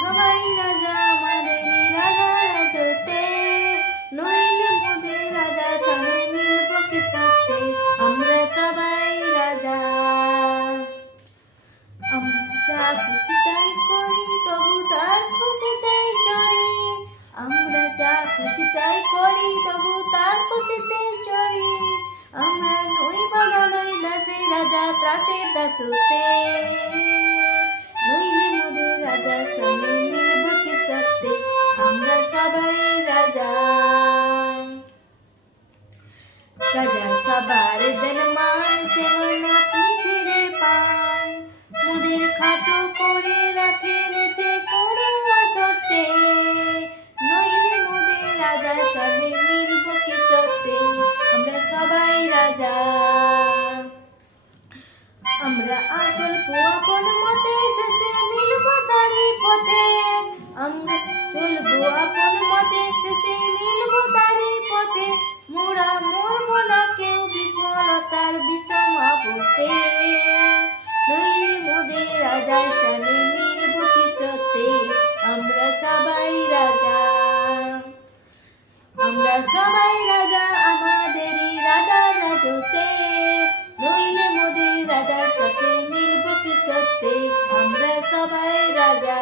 সবাই রাজা আমাদেরই রাজা রাজতে, নইলে মোদের রাজা সঙ্গে মিলব কিসতে। আমরা সবাই রাজা। আমরা খুশি তাই করি তবু তার খুশিতেই চড়ি। আমরা যা খুশি তাই করি তবু তার খুশিতেই চড়ি। আমরা নই বাবা নই দাসে রাজা ত্রাসের দাসতে, নইলে মোদের রাজা সঙ্গে মিলব কিসতে। আমরা সবাই রাজা। রাজা সবার জনমান সেমন আপনি ফিরে পান, মোদের খাটো করে রাখেন সে কোনো আসতে, নইলে মোদের রাজা সঙ্গে মিলব কিসতে। আমরা সবাই রাজা। আমরা চলব আপন মতে শেষে মিলব তারই পথে। আমরা চলব আপন মতে শেষে মিলব তারই পথে। মোরা মরব না কেউ বিফলতার বিষম আপদে, নইলে মোদের রাজার সঙ্গে মিলব কিসতে। আমরা সবাই রাজা। আমরা সবাই রাজা আমাদেরই রাজা রাজতে, নইলে মোদের রাজার সাথে মিলব কিসতে। আমরা সবাই রাজা।